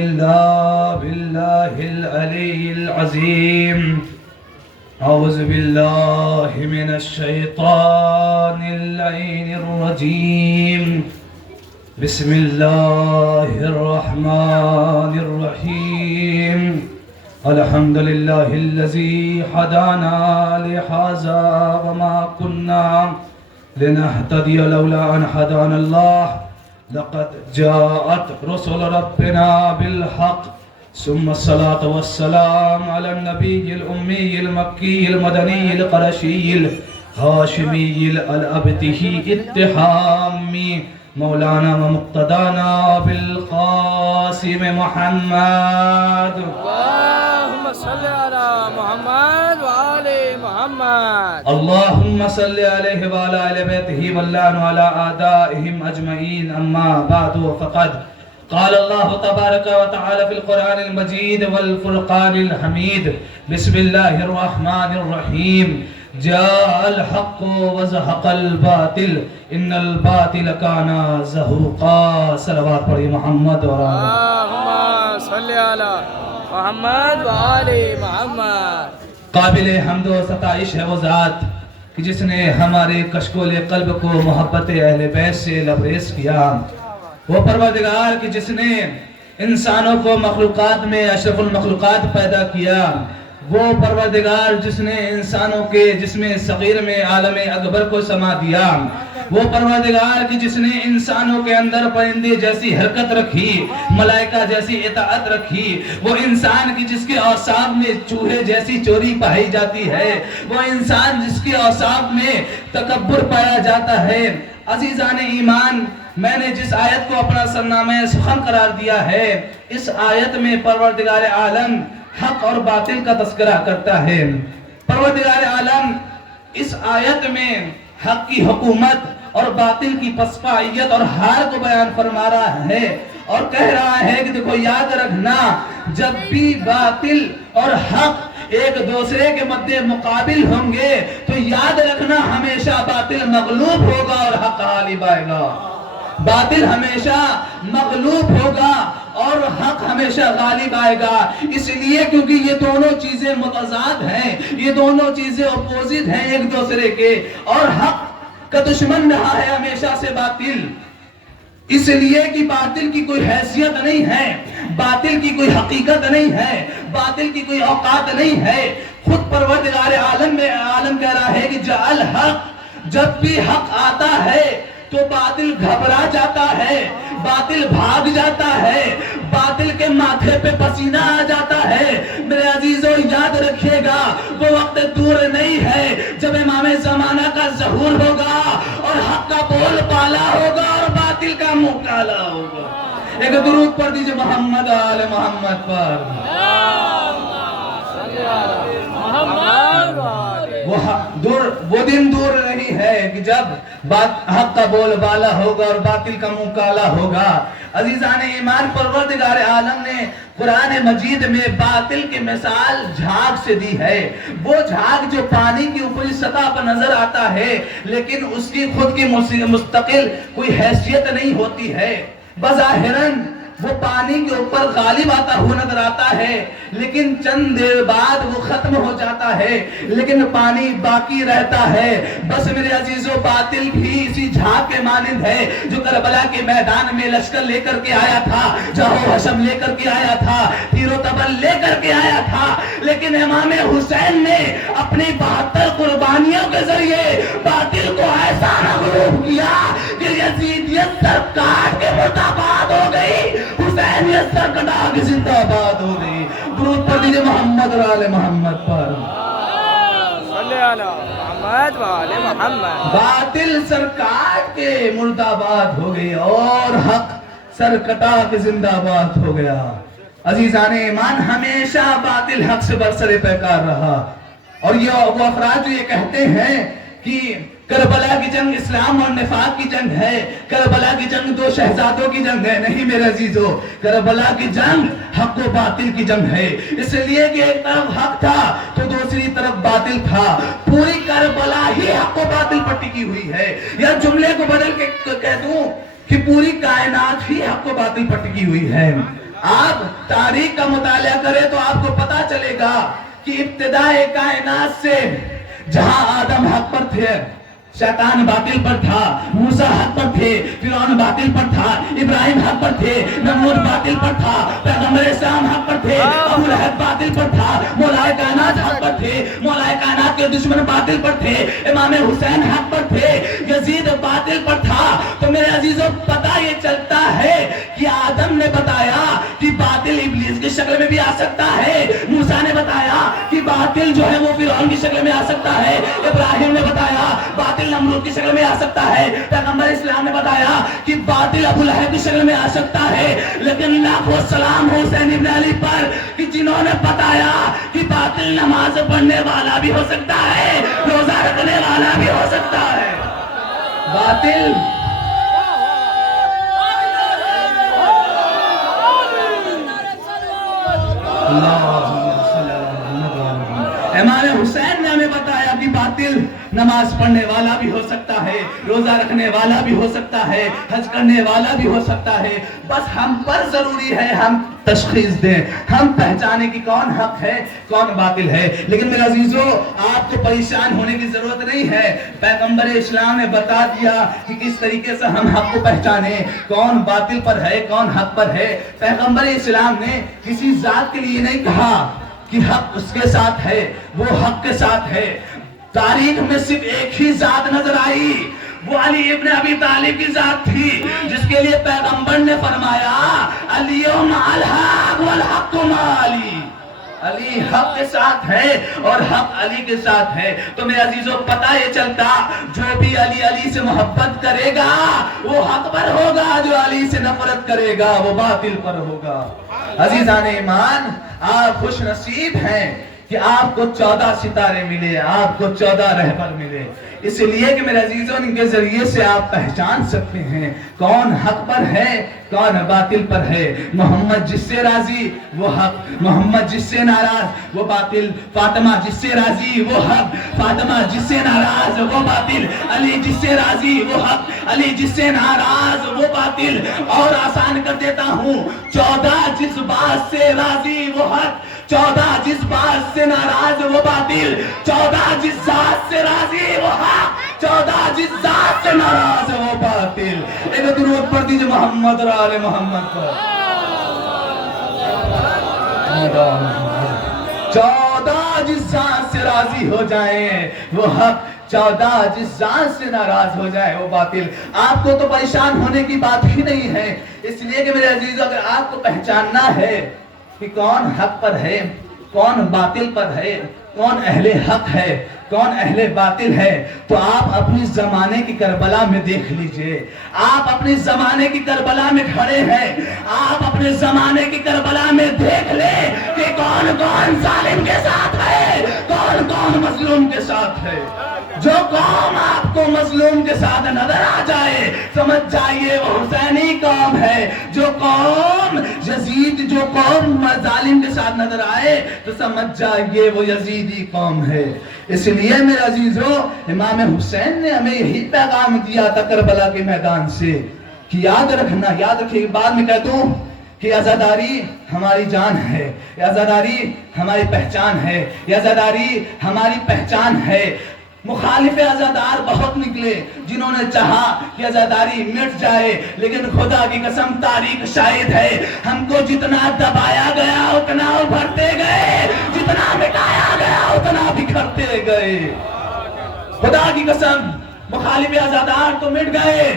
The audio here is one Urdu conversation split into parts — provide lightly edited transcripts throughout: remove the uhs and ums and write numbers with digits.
بالله العلي العظيم. أعوذ بالله من الشيطان اللعين الرجيم. بسم الله الرحمن الرحيم. الحمد لله الذي هدانا لهذا وما كنا لنهتدي لولا أن هدانا الله. لقد جاءت رسل ربنا بالحق. ثم الصلاة والسلام على النبي الأمي المكي المدني القرشي الهاشمي الأبتهي التحامي مولانا ومقتدانا بالقاسم محمد. اللهم صل على محمد وآل محمد. اللهم صل عليه وعلى آل بيته واللعن على أعدائهم أجمعين. أما بعد فقد قال الله تبارك وتعالى في القرآن المجيد والفرقان الحميد. بسم الله الرحمن الرحيم. جاء الحق وزهق الباطل ان الباطل كان زهوقا. صلوات پڑھی محمد اور اللهم صل على محمد وآل محمد. قابل حمد و ستائش ہے وہ ذات کہ جس نے ہمارے کشکول قلب کو محبت اہل بیت سے لبریز کیا. وہ پروردگار کہ جس نے انسانوں کو مخلوقات میں اشرف المخلوقات پیدا کیا. وہ پروردگار جس نے انسانوں کے جسم صغیر میں عالم اکبر کو سما دیا. وہ پروردگار کی جس نے انسانوں کے اندر پرندے جیسی حرکت رکھی، ملائکہ جیسی اطاعت رکھی. وہ انسان کی جس کے اعصاب میں چوہے جیسی چوری پائی جاتی ہے. وہ انسان جس کے اعصاب میں تکبر پایا جاتا ہے. عزیزان ایمان، میں نے جس آیت کو اپنا سرنامہ سخن قرار دیا ہے، اس آیت میں پروردگار عالم حق اور باطل کا تذکرہ کرتا ہے. پروردگار عالم اس آیت میں حق کی حکومت اور باطل کی پسپائیت اور ہار کو بیان فرما رہا ہے اور کہہ رہا ہے کہ دیکھو یاد رکھنا، جب بھی باطل اور حق ایک دوسرے کے مد مقابل ہوں گے تو یاد رکھنا ہمیشہ باطل مغلوب ہوگا اور حق غالب آئے گا. باطل ہمیشہ مغلوب ہوگا اور حق ہمیشہ غالب آئے گا. اس لیے کیونکہ یہ دونوں چیزیں متضاد ہیں، یہ دونوں چیزیں اپوزٹ ہیں ایک دوسرے کے، اور حق کا دشمن رہا ہے ہمیشہ سے باطل. اس لیے کہ باطل کی کوئی حیثیت نہیں ہے، باطل کی کوئی حقیقت نہیں ہے، باطل کی کوئی اوقات نہیں ہے. خود پروردگار عالم کہہ رہا ہے کہ جعل حق، جب بھی حق آتا ہے تو باطل گھبرا جاتا ہے، باطل بھاگ جاتا ہے، باطل کے ماتھے پہ پسینہ آ جاتا ہے. میرے عزیزو یاد رکھیے گا، وہ وقت دور نہیں ہے جب امام زمانہ کا ظہور ہوگا اور حق کا بول بالا ہوگا اور باطل کا منہ کالا ہوگا. ایک درود پڑھ دیجئے محمد آل محمد پر. وہ دن دور نہیں ہے کہ جب حق کا بول بالا ہوگا اور باطل کا منہ کالا ہوگا. عزیزان ایمان، پروردگار عالم نے قرآن مجید میں باطل کی مثال جھاگ سے دی ہے. وہ جھاگ جو پانی کی اوپری سطح پر نظر آتا ہے لیکن اس کی خود کی مستقل کوئی حیثیت نہیں ہوتی ہے. بظاہراً وہ پانی کے اوپر غالب آتا ہوا نظر آتا ہے لیکن چند دیر بعد وہ ختم ہو جاتا ہے، لیکن پانی باقی رہتا ہے. بس میرے عزیزو باطل بھی اسی جھاگ کے مانند ہے جو کربلا کے میدان میں لشکر لے کر کے آیا تھا، جہو حشم لے کر کے آیا تھا، تیر و تبر لے کر کے آیا تھا، لیکن امام حسین نے اپنی 72 قربانیوں کے ذریعے باطل کو ایسا مغلوب کیا کہ یزیدیت سر کاٹ کے مرتباد ہو گئی، حسینیت سر کٹا کے زندہ باد ہو گئی. درود پڑھ دیجئے محمد اور آل محمد پر. صلی علی محمد وآل محمد. باطل سر کاٹ کے مردہ باد ہو گئی اور حق سر کٹا کے زندہ باد ہو گیا. عزیزان ایمان، ہمیشہ باطل حق سے برسر پیکار رہا. اور یہ وہ افراد جو یہ کہتے ہیں کہ کربلا کی جنگ اسلام اور نفاق کی جنگ ہے، کربلا کی جنگ دو شہزادوں کی جنگ ہے، نہیں میرے عزیزو، کربلا کی جنگ حق و باطل کی جنگ ہے. اس لیے کہ ایک طرف حق تھا تو دوسری طرف باطل تھا. پوری کربلا ہی حق و باطل پر ٹکی ہوئی ہے. یا جملے کو بدل کے کہہ دوں کہ پوری کائنات ہی حق و باطل پر ٹکی ہوئی ہے. آپ تاریخ کا مطالعہ کریں تو آپ کو پتا چلے گا کہ ابتدائے کائنات سے جہاں آدم حق پر تھے، شیطان باطل پر تھا، موسیٰ حق پر تھے، فرعون باطل پر تھا، ابراہیم حق پر تھے، نمرود باطل پر تھا، پیغمبر اسلام حق پر تھے، ابو لہب باطل پر تھا، مولا کائنات حق پر تھے، مولا کائنات کے دشمن باطل پر تھے، امام حسین حق پر تھے، یزید باطل پر تھا۔ تو میرے عزیزوں پتہ یہ چلتا ہے کہ آدم نے بتایا کہ باطل ابلیس کی شکل میں بھی آ سکتا ہے، موسیٰ نے بتایا کہ باطل جو ہے وہ فرعون کی شکل میں آ سکتا ہے، ابراہیم نے بتایا باطل نمرود کی شکل میں آ سکتا ہے، پیغمبر اسلام نے بتایا کہ باطل ابو لہب کی شکل میں آ سکتا ہے، لیکن لاکھوں سلام حسین ابن علی پر کہ جنہوں نے بتایا کہ باطل نماز پڑھنے والا بھی ہو سکتا ہے، روزہ رکھنے والا بھی ہو سکتا ہے۔ باطل امام حسین نے ہمیں بتایا کہ باطل نماز پڑھنے والا بھی ہو سکتا ہے، روزہ رکھنے والا بھی ہو سکتا ہے، حج کرنے والا بھی ہو سکتا ہے، بس ہم پر ضروری ہے ہم تشخیص دیں، ہم پہچانے کی کون حق ہے کون باطل ہے۔ لیکن میرے عزیزو آپ کو پریشان ہونے کی ضرورت نہیں ہے، پیغمبر اسلام نے بتا دیا کہ کس طریقے سے ہم حق کو پہچانے، کون باطل پر ہے کون حق پر ہے۔ پیغمبر اسلام نے کسی ذات کے لیے نہیں کہا کہ حق اس کے ساتھ ہے، وہ حق کے ساتھ ہے۔ تاریخ میں صرف ایک ہی ذات نظر آئی، وہ علی ابن ابی طالب کی ذات تھی، جس کے لیے پیغمبر نے فرمایا الیوم الحق والحق مالی، علی حق کے ساتھ ہے اور حق علی کے ساتھ ہے۔ تو میرے عزیزوں پتہ یہ چلتا جو بھی علی سے محبت کرے گا وہ حق پر ہوگا، جو علی سے نفرت کرے گا وہ باطل پر ہوگا۔ عزیزان ایمان آپ خوش نصیب ہیں کہ آپ کو 14 ستارے ملے، آپ کو 14 رہبر ملے، اس لیے کہ میرے عزیزوں ان کے ذریعے سے آپ پہچان سکتے ہیں کون حق پر ہے کون باطل پر ہے۔ محمد جس سے راضی وہ حق، محمد جس سے ناراض وہ باطل، فاطمہ جس سے راضی وہ حق، فاطمہ جس سے ناراض وہ باطل، علی جس سے راضی وہ حق، علی جس سے ناراض وہ باطل۔ اور آسان کر دیتا ہوں، 14 جس بات سے راضی وہ حق، 14 جس بات سے ناراض وہ باطل، 14 جس ذات سے راضی وہ حق، 14 جس ذات سے ناراض وہ باطل۔ ایک درود پڑھ دیجئے محمد اور آل محمد پر۔ 14 جس ذات سے راضی ہو جائیں وہ حق، 14 جس ذات سے ناراض ہو جائے وہ باطل۔ آپ کو تو پریشان ہونے کی بات ہی نہیں ہے، اس لیے کہ میرے عزیز اگر آپ کو پہچاننا ہے کہ کون حق پر ہے کون باطل پر ہے، کون اہل حق ہے کون اہل باطل ہے، تو آپ اپنی زمانے کی کربلا میں دیکھ لیجئے۔ آپ اپنی زمانے کی کربلا میں کھڑے ہیں، آپ اپنے زمانے کی کربلا میں دیکھ لیں کہ کون کون ظالم کے ساتھ ہے کون کون مظلوم کے ساتھ ہے۔ جو قوم آپ کو مظلوم کے ساتھ نظر آ جائے سمجھ جائیے وہ حسینی قوم ہے، جو قوم یزید جو قوم ظالم کے ساتھ نظر آئے تو سمجھ جائیے وہ یزیدی قوم ہے۔ اس لیے میرے عزیزو امام حسین نے ہمیں یہی پیغام دیا تھا کربلا کے میدان سے کہ یاد رکھنا، یاد رکھیے، بعد میں کہہ دوں کہ عزاداری ہماری جان ہے، عزاداری ہماری پہچان ہے، عزاداری ہماری پہچان ہے۔ مخالف عزادار بہت نکلے جنہوں نے چاہا کہ عزاداری مٹ جائے، لیکن خدا کی قسم تاریخ شاہد ہے ہم کو جتنا دبایا گیا اتنا ابھرتے گئے، جتنا مٹایا گیا اتنا بکھرتے گئے۔ خدا کی قسم مخالف عزادار تو مٹ گئے،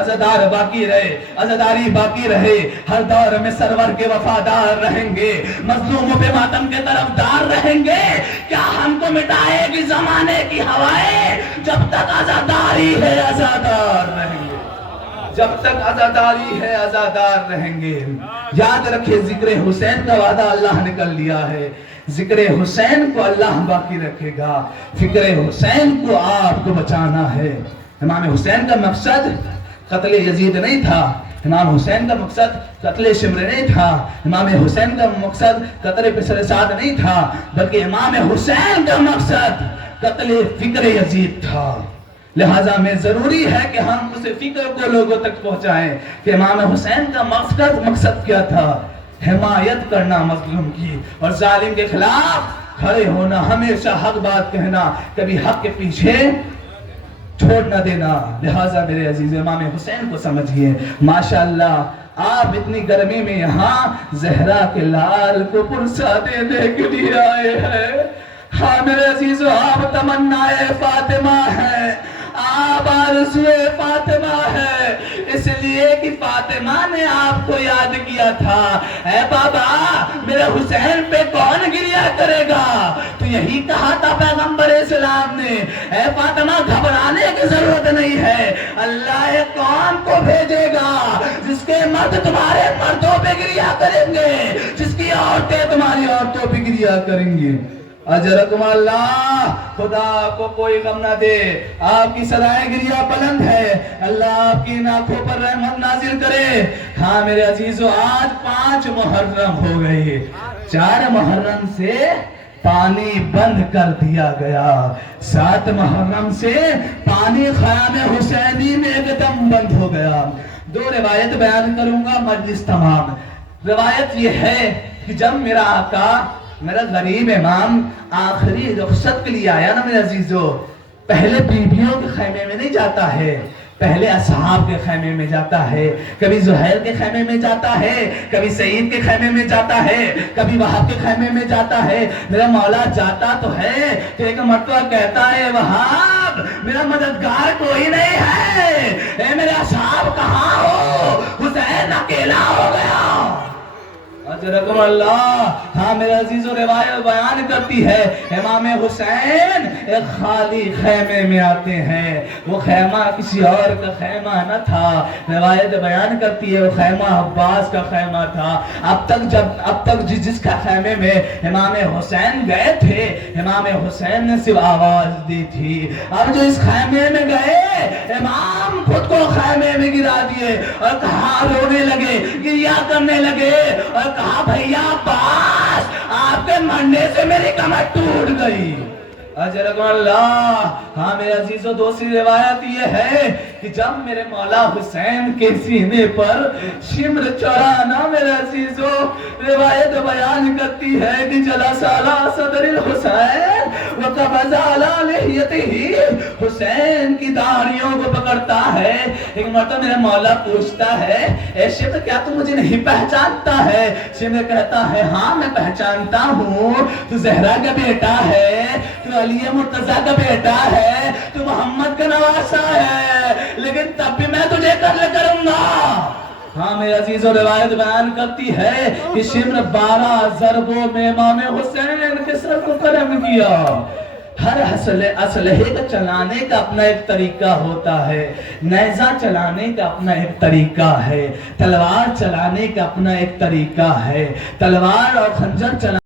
عزادار باقی رہے، عزاداری باقی رہے، ہر دور میں سرور کے وفادار رہیں گے، مظلوموں پہ ماتم کے طرفدار رہیں گے۔ کیا ہم کو مٹائے گی زمانے کی ہوائیں؟ جب تک عزاداری ہے عزادار رہیں گے، جب تک عزاداری ہے عزادار رہیں گے۔ یاد رکھے ذکر حسین کا وعدہ اللہ نے کر لیا ہے، ذکر حسین کو اللہ باقی رکھے گا، فکر حسین کو آپ کو بچانا ہے۔ امام حسین کا مقصد قتل یزید نہیں تھا، امام حسین کا مقصد قتل شمر نہیں تھا، امام حسین کا مقصد قتل پسر سعد نہیں تھا، بلکہ امام حسین کا مقصد قتل فکر یزید تھا۔ لہٰذا میں ضروری ہے کہ ہم اس فکر کو لوگوں تک پہنچائیں کہ امام حسین کا مقصد کیا تھا، حمایت کرنا مظلوم کی اور ظالم کے خلاف کھڑے ہونا، ہمیشہ حق بات کہنا، کبھی حق کے پیچھے چھوڑ نہ دینا۔ لہٰذا میرے عزیز امام حسین کو سمجھیے، ماشاءاللہ آپ اتنی گرمی میں یہاں زہرا کے لال کو پرسا دینے کے لیے آئے ہیں۔ ہاں میرے عزیزو، آپ تمنا فاطمہ ہے، آپ آرزو فاطمہ ہے، اس لیے کہ فاطمہ نے آپ کو یاد کیا تھا، اے بابا میرے حسین پہ کون گریا کرے گا؟ تو یہی کہا تھا پیغمبر اسلام نے، اے فاطمہ گھبرانے کی ضرورت نہیں ہے، اللہ کون کو بھیجے گا جس کے مرد تمہارے مردوں پہ گریا کریں گے، جس کی عورتیں تمہاری عورتوں پہ گریا کریں گی۔ اجرکم اللہ، خدا آپ کو کوئی غم نہ دے، آپ کی صدائے گریہ بلند ہے، اللہ آپ کی آنکھوں پر رحمت نازل کرے۔ ہاں میرے عزیزو، آج 5 محرم ہو گئے، 4 محرم سے پانی بند کر دیا گیا، 7 محرم سے پانی خیام حسینی میں ایک دم بند ہو گیا۔ 2 روایت بیان کروں گا، مجلس تمام۔ روایت یہ ہے کہ جب میرا آقا، میرا غریب امام آخری رخصت کے لیے آیا نا میرے عزیزو، پہلے بیویوں کے خیمے میں نہیں جاتا ہے، پہلے اصحاب کے خیمے میں جاتا ہے، کبھی زہیر کے خیمے میں جاتا ہے، کبھی سعید کے خیمے میں جاتا ہے، کبھی وہاب کے خیمے میں جاتا ہے۔ میرا مولا جاتا تو ہے کہ ایک مرتبہ کہتا ہے، وہاب میرا مددگار کوئی نہیں ہے، اے میرے اصحاب کہاں ہو؟ حسین اکیلا ہو گیا۔ اجرکم اللہ۔ ہاں میرے عزیز و روایت بیان کرتی ہے، امام حسین ایک خالی خیمے میں آتے ہیں، وہ خیمہ کسی اور کا خیمہ نہ تھا، روایت بیان کرتی ہے وہ خیمہ عباس کا خیمہ تھا۔ اب تک جس کا خیمے میں امام حسین گئے تھے، امام حسین نے صرف آواز دی تھی، اب جو اس خیمے میں گئے، امام خود کو خیمے میں گرا دیے اور کہاں رونے لگے، گریا کرنے لگے اور کہا بھیا عباس آپ کے مرنے سے میری کمر ٹوٹ گئی۔ اجرکم اللہ۔ ہاں میرے عزیزو، دوسری روایت یہ ہے کہ جب میرے مولا حسین کے سینے پر شمر چڑھا نا میرے عزیزو، روایت بیان کرتی ہے کہ جلس علی صدر الحسین وقبض علی لحیتہ، حسین کی داڑھیوں کو پکڑتا ہے۔ ایک مرتبہ میرا مولا پوچھتا ہے، اے شمر کیا تو مجھے نہیں پہچانتا ہے؟ شمر کہتا ہے، ہاں میں پہچانتا ہوں، تو زہرا کا بیٹا ہے، تو علی مرتضیٰ کا بیٹا ہے، تو محمد کا نواسہ ہے، لیکن تب بھی میں تجھے قتل کروں گا۔ ہاں میرے عزیز و روایت بیان کرتی ہے کہ شمر 12 ضربوں میں امام حسین کے سر کو قلم کیا۔ ہر اسلحے کا چلانے کا اپنا ایک طریقہ ہوتا ہے، نیزہ چلانے کا اپنا ایک طریقہ ہے، تلوار چلانے کا اپنا ایک طریقہ ہے، تلوار اور خنجر چلانے